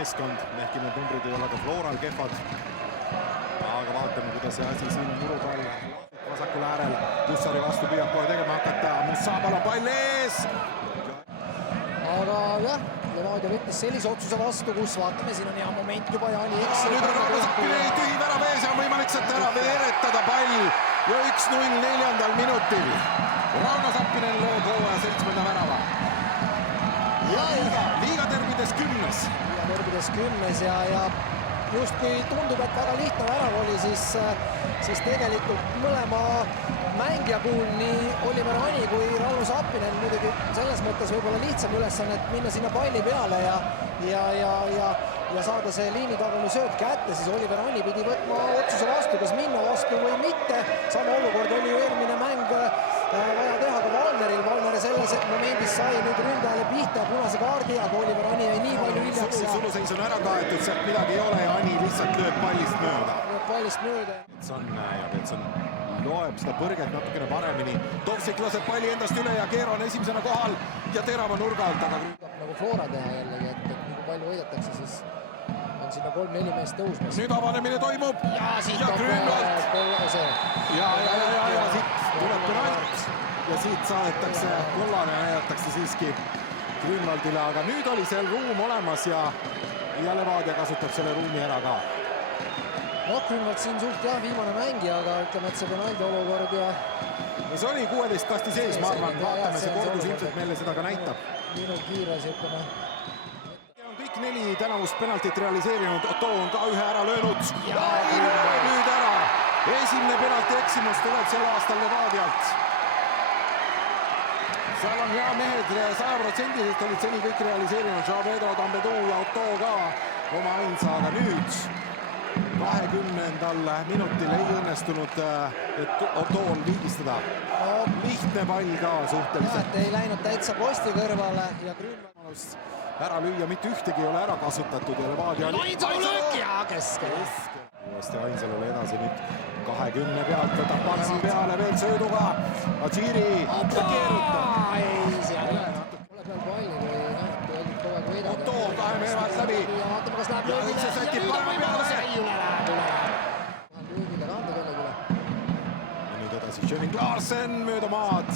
meeskond, ehkki need numbrid ei ole ka Floral kehvad. Aga vaatame, kuidas see asi siin murub alla. Vasakul äärel Kussari vastu püüab kohe tegema hakata. Musabal on pall ees! Aga jah, Levadia võttis sellise otsuse vastu, kus vaatame, siin on hea moment juba Jaani Eks. Nüüd on Rauno Sappinen tühi värav ees ja on võimalik sealt ära veeretada pall ja 1-0 4. minutil. Rauno Sappinen lööb hooaja 7. värava. Ja liiga tervides 10. Liiga tervides 10 ja justkui tundub, et väga lihtne värav oli, siis tegelikult mõlema mängija puhul nii Oliver Ani kui Rauno Sappinen muidugi selles mõttes võib-olla lihtsam ülesanne, et minna sinna palli peale ja saada see liinitagune sööt kätte, siis Oliver Ani pidi võtma otsuse vastu, kas minna vastu või mitte. Sama olukord oli ju eelmine mäng vaja teha ka Valneril. Valner selles momendis sai nüüd ründajale pihta punase kaardi, aga Oliver Ani jäi nii palju hiljaks. Suluseis on ära kaetud, sealt midagi ei ole ja Ani lihtsalt lööb pallist mööda. Petson loeb seda põrget natukene paremini. Tovsik laseb palli endast üle ja Keero on esimesena kohal ja terava nurga alt. Nagu Flora teha jällegi, et nii kui palju võidetakse, siis on sinna 3-4 meest tõusmas. Nüüd avanemine toimub ja siit on see. Ja siit tuleb penalt ja siit saadetakse kollane ja näidatakse siiski Grünwaldile, aga nüüd oli seal ruum olemas ja Levadia kasutab selle ruumi ära ka. Grünwald siin suht viimane mängija, aga ütleme, et see penaldi olukord ja see oli 16 kasti sees, ma arvan, vaatame, see kordus ilmselt meile seda ka näitab. Nii kiire siukene. Kõik 4 tänavust penaltit realiseerinud, Otto on ka ühe ära löönud. Ja nüüd ära. Esimene penalti eksimus tuleb sel aastal Levadialt. Seal on hea mehed, 100% olid seni kõik realiseerinud. Javedo, Tambedou ja Otto ka oma ainsa, aga nüüd 20. minutil ei õnnestunud Ottool viigistada. Lihtne pall ka suhteliselt. Ei läinud täitsa posti kõrvale ja Grünwald ära lüüa, mitte ühtegi ei ole ära kasutatud ja Levadia oli Ainsalu löök ja keskel. Uuesti Ainsalule edasi nüüd 20 pealt, võtab panema peale veel sööduga. Adžiri keerutab. Ei, seal ei ole peal palli, kui olid kogu aeg võidad. Otto 2 mehe vahelt läbi. Ja vaatame, kas läheb löögile. Ja nüüd on võimalus ja üle läheb. Löögile kanda kellegile. Ja nüüd edasi Schöning Larsen mööda maad.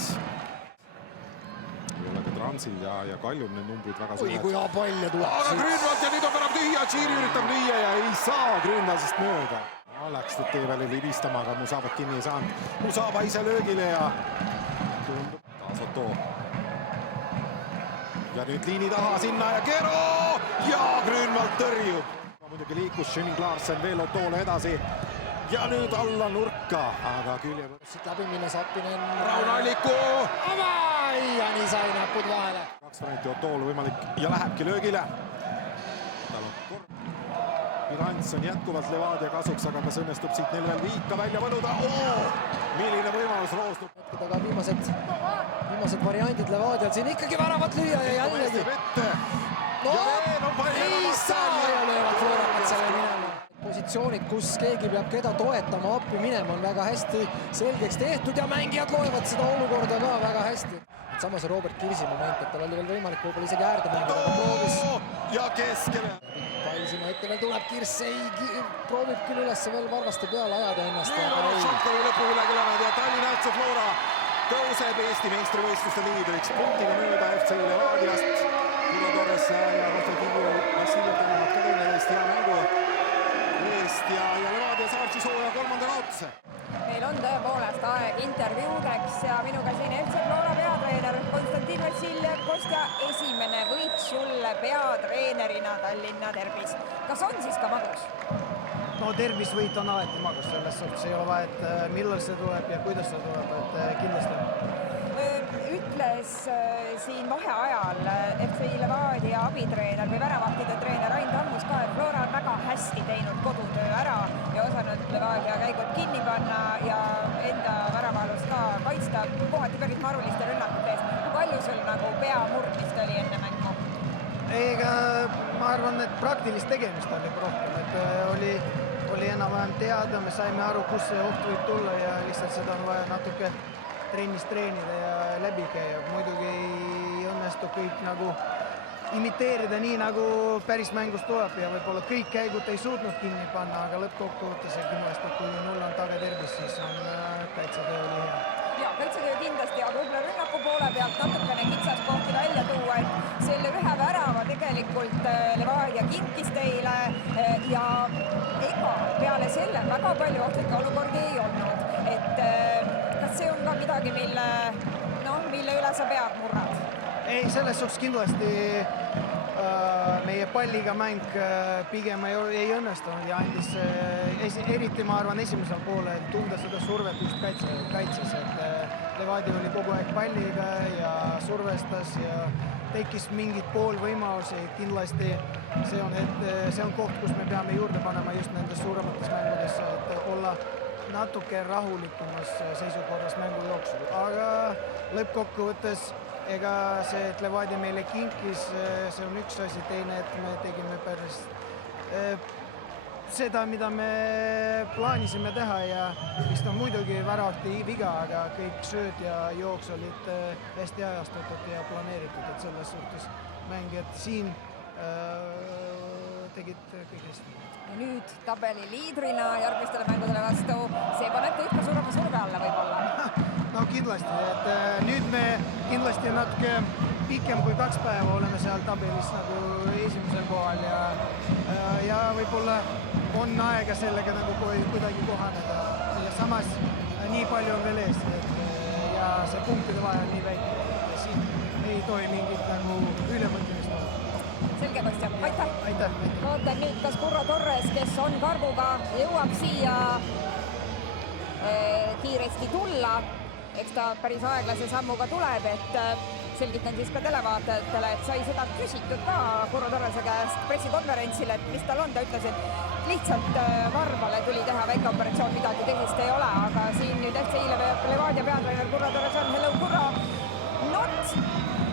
Ei ole ka Transil ja Kaljum need numbrid väga suured. Kui hea pall tuleb. Aga Grünwald ja nüüd on värav tühi. Adžiri üritab lüüa ja ei saa Grünwaldist mööda. Läks tee peale libistama, aga Musabat kinni ei saanud. Musaba ise löögile ja tundub taas Otto. Ja nüüd liini taha sinna ja Keero ja Grünwald tõrjub. Muidugi liikus Schöning Larsen veel Ottole edasi ja nüüd alla nurka, aga külje. Siit läbi minna Sappinen. Rauno Alliku. Ja nii sai näpud vahele. 2 varianti Ottole võimalik ja lähebki löögile. Bilanss on jätkuvalt Levadia kasuks, aga kas õnnestub siit neil veel viika välja võluda? Milline võimalus roostub. Aga viimased variandid Levadial siin ikkagi väravat lüüa ja jällegi. Ei saa ja löövad Florakat selle minema. Positsioonid, kus keegi peab keda toetama, appi minema, on väga hästi selgeks tehtud ja mängijad loevad seda olukorda ka väga hästi. Samas Robert Kirsi moment, et tal oli veel võimalik võib-olla isegi äärde mängida, aga proovis. Ja keskele. Pall sinna ette veel tuleb, Kirs proovib küll üles veel varvaste peale ajada ennast. Nüüd on Šotkovi lõpu üle kõlanud ja Tallinna FC Flora tõuseb Eesti meistrivõistluste liidriks punktiga mööda FC Levadiast. Kuno Torres ja Rafael Kivu Vassiljev tänavad ka teineteist hea mängu eest ja Levadia saab siis hooaja 3. kaotuse. Meil on tõepoolest aeg intervjuudeks ja minuga siin FC Flora peatreener Konstantin Vassiljev. Kostja, esimene võit sulle peatreenerina Tallinna derbis. Kas on siis ka magus? No derbisvõit on alati magus, selles suhtes ei ole vahet, millal see tuleb ja kuidas see tuleb, et kindlasti. Ütles siin vaheajal FC Levadia abitreener või väravahtide treener Ain Tammus ka, et Flora on väga hästi teinud kodutöö ära ja osanud Levadia käigud kinni panna ja enda väravaalust ka kaitsta kohati päris maruliste rünnakute eest. Palju sul nagu peamurdmist oli enne mängu? Ega ma arvan, et praktilist tegemist oli rohkem, et oli enam-vähem teada, me saime aru, kus see oht võib tulla ja lihtsalt seda on vaja natuke trennis treenida ja läbi käia. Muidugi ei õnnestu kõik nagu imiteerida nii, nagu päris mängus tuleb ja võib-olla kõik käigud ei suutnud kinni panna, aga lõppkokkuvõttes kindlasti, kui 0 on tagatervis, siis on kaitsetöö oli hea. Ja, kaitsetöö kindlasti, aga võib-olla rünnaku poole pealt natukene kitsaskohti välja tuua, et selle ühe värava tegelikult Levadia kinkis teile ja ega peale selle väga palju ohtlikke olukordi ei olnud. Et kas see on ka midagi, mille üle sa pead murrad? Ei, selles suhtes kindlasti meie palliga mäng pigem ei õnnestunud ja andis eriti, ma arvan, esimesel poolel tunda seda survet just kaitses, et Levadia oli kogu aeg palliga ja survestas ja tekkis mingid poolvõimalusi. Kindlasti see on koht, kus me peame juurde panema just nendes suuremates mängudes, et olla natuke rahulikumas seisukorras mängu jooksul, aga lõppkokkuvõttes ega see, et Levadia meile kinkis, see on üks asi, teine, et me tegime päris seda, mida me plaanisime teha ja vist on muidugi väravati viga, aga kõik sööd ja jooks olid hästi ajastatud ja planeeritud, et selles suhtes mängijad siin tegid kõik hästi. Ja nüüd tabeli liidrina järgmistele mängudele vastu, see paneb teid ka suurema surve alla võib-olla. No kindlasti, et nüüd me kindlasti natuke pikem kui 2 päeva oleme seal tabelis nagu esimesel kohal ja võib-olla on aega sellega nagu kuidagi kohaneda ja samas nii palju on veel ees ja see punktide vahe on nii väike ja siin ei tohi mingit nagu ülemõtlemist olla. Selge, Kostja, aitäh! Aitäh! Vaatan nüüd, kas Curro Torres, kes on karguga, jõuab siia kiiresti tulla. Eks ta päris aeglase sammuga tuleb, et selgitan siis ka televaatajatele, et sai seda küsitud ka Curro Torrese käest pressikonverentsil, et mis tal on. Ta ütles, et lihtsalt varvale tuli teha väike operatsioon, midagi tõsist ei ole, aga siin nüüd FC Levadia peatreener Curro Torres on. Hello, Curro!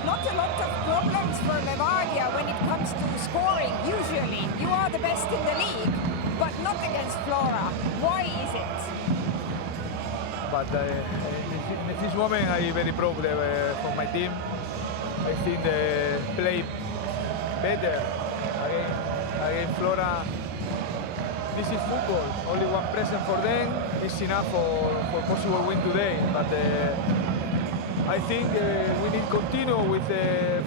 Not a lot of problems for Levadia when it comes to scoring. Usually, you are the best in the league, but not against Flora. Why is it? But in this moment, I'm very proud for my team. I think they play better against Flora. This is football. Only one present for them is enough for possible win today. But I think we need to continue with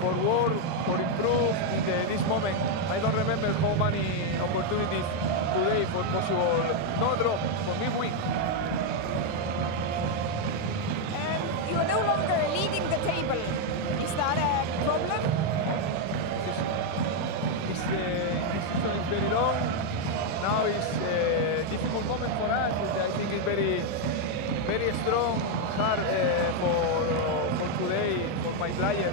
for work, for improve in this moment. I don't remember how many opportunities today for possible no drop, for me win. You are no longer leading the table. Is that a problem? This season is very long. Now is a difficult moment for us. I think it's very strong, hard for today, for my player.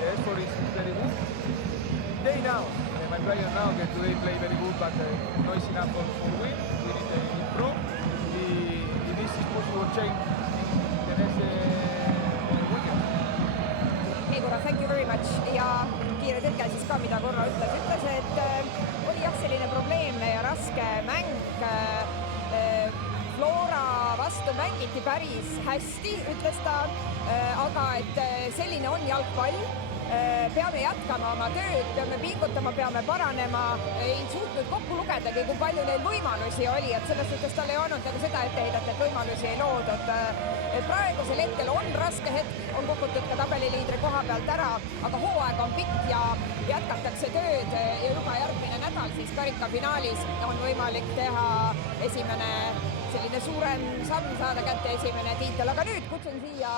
The effort is very good. They now, my player now that today play very good, but not is enough for win. We need to improve. If this is possible change the next weekend. Hey, Curro, thank you very much. Ja kiire tõlge siis ka, mida Curro ütles, et oli jah selline probleemne ja raske mäng. Flora vastu mängiti päris hästi, ütles ta, aga et selline on jalgpall. Peame jätkama oma tööd, peame pingutama, peame paranema. Ei suutnud kokku lugedagi, kui palju neil võimalusi oli, et selles suhtes tal ei olnud nagu seda etteheidet, et võimalusi ei loodud. Praegusel hetkel on raske hetk, on kukutud ka tabeliliidri koha pealt ära, aga hooaeg on pikk ja jätkatakse tööd ja juba järgmine nädal siis karikafinaalis on võimalik teha esimene selline suurem samm, saada kätte esimene tiitel, aga nüüd kutsun siia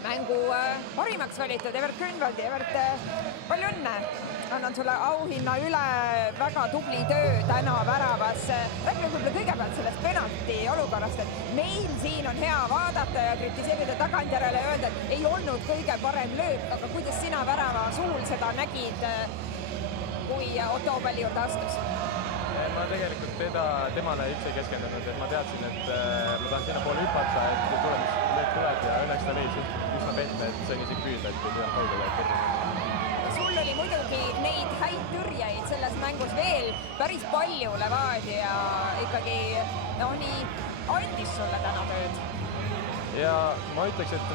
mängu parimaks valitud Evert Grünwaldi. Evert, palju õnne! Annan sulle auhinna üle, väga tubli töö täna väravas. Räägime võib-olla kõigepealt sellest penalti olukorrast, et meil siin on hea vaadata ja kritiseerida tagantjärele ja öelda, et ei olnud kõige parem löök, aga kuidas sina värava suul seda nägid, kui Otto Palli juurde astus? Ma tegelikult temale üldse ei keskendunud, et ma teadsin, et ma tahan sinna poole hüpata, et löök tuleb ja õnneks ta veis üsna pehme, et sain isegi püüda, et ei pidanud kaugele. Sul oli muidugi neid häid türjeid selles mängus veel päris palju. Levadia ikkagi nii andis sulle täna tööd. Ja ma ütleks, et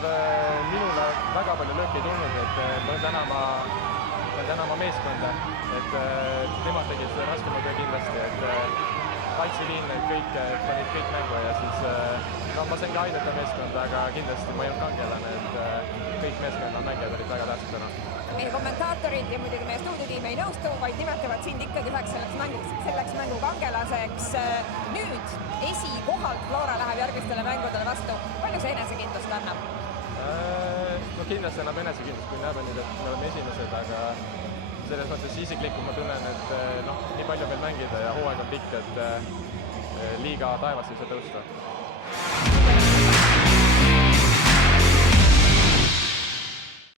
minule väga palju lööke ei tulnud, et täna ma pean tänama meeskonda, et nemad tegid seda raskema töö kindlasti, et kaitseliin, et kõik panid kõik mängu ja siis ma sain ka aidata meeskonda, aga kindlasti ma ei olnud kangelane, et kõik meeskonna mängijad olid väga tähtsad täna. Meie kommentaatorid ja muidugi meie stuuditiim ei nõustu, vaid nimetavad sind ikkagi üheks selleks mängu kangelaseks. Nüüd esikohalt Flora läheb järgmistele mängudele vastu. Palju see enesekindlust annab? No kindlasti annab enesekindlust, kui näeme nüüd, et me oleme esimesed, aga selles mõttes isiklikult ma tunnen, et nii palju veel mängida ja hooaeg on pikk, et liiga taevast ei saa tõusta.